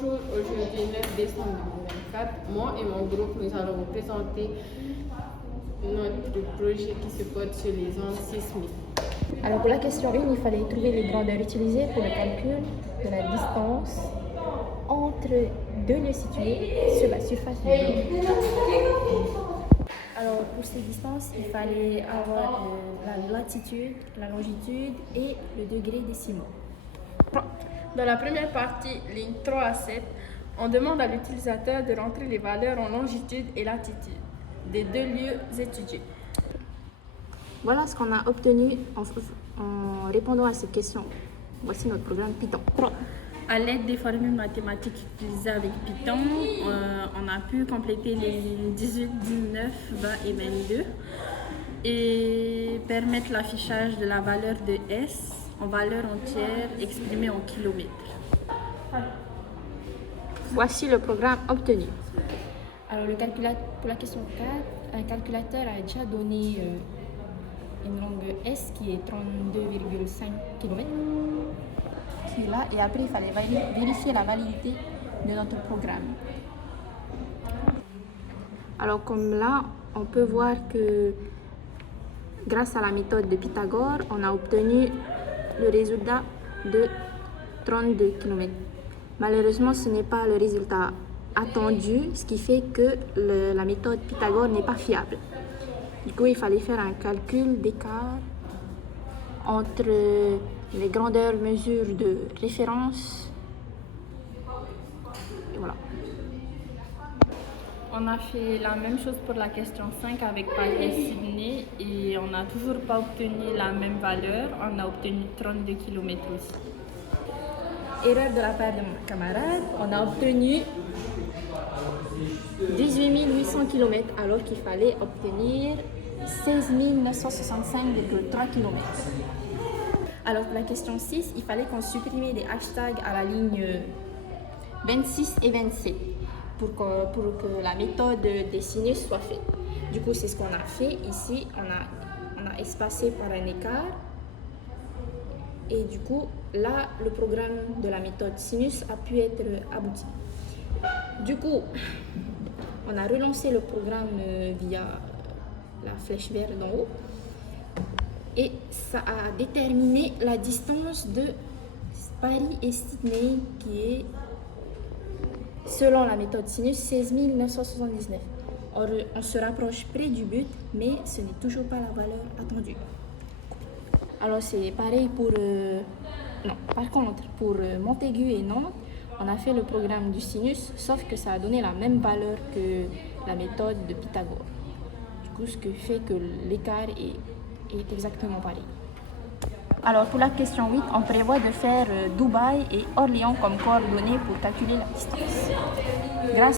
Bonjour, aujourd'hui 9 décembre 2024, moi et mon groupe, nous allons vous présenter notre projet qui se porte sur les ondes sismiques. Alors pour la question 1, il fallait trouver les grandeurs utilisées pour le calcul de la distance entre deux lieux situés sur la surface du globe. Alors pour ces distances, il fallait avoir la latitude, la longitude et le degré décimaux. Dans la première partie, ligne 3 à 7, on demande à l'utilisateur de rentrer les valeurs en longitude et latitude des deux lieux étudiés. Voilà ce qu'on a obtenu en répondant à ces questions. Voici notre programme Python. À l'aide des formules mathématiques utilisées avec Python, on a pu compléter les lignes 18, 19, 20 et 22 et permettre l'affichage de la valeur de S en valeur entière exprimée en kilomètres. Voici le programme obtenu. Alors pour la question 4, un calculateur a déjà donné une longueur S qui est 32,5 km. Qui est là, et après il fallait vérifier la validité de notre programme. Alors comme là, on peut voir que grâce à la méthode de Pythagore, on a obtenu le résultat de 32 km. Malheureusement, ce n'est pas le résultat attendu, ce qui fait que la méthode Pythagore n'est pas fiable. Du coup, il fallait faire un calcul d'écart entre les grandeurs mesures de référence. Et voilà. On a fait la même chose pour la question 5 avec Paris et Sydney et on n'a toujours pas obtenu la même valeur. On a obtenu 32 km aussi. Erreur de la part de mon camarade, on a obtenu 18 800 km alors qu'il fallait obtenir 16 965,3 km. Alors pour la question 6, il fallait qu'on supprime les hashtags à la ligne 26 et 27 pour que la méthode des sinus soit faite. Du coup, c'est ce qu'on a fait. Ici, on a espacé par un écart. Et du coup, là, le programme de la méthode sinus a pu être abouti. Du coup, on a relancé le programme via la flèche verte d'en haut. Et ça a déterminé la distance de Paris et Sydney qui est, selon la méthode sinus, 16 979. Or, on se rapproche près du but, mais ce n'est toujours pas la valeur attendue. Alors c'est pareil pour... par contre, pour Montaigu et Nantes, on a fait le programme du sinus, sauf que ça a donné la même valeur que la méthode de Pythagore. Du coup, ce qui fait que l'écart est exactement pareil. Alors pour la question 8, on prévoit de faire Dubaï et Orléans comme coordonnées pour calculer la distance. Grâce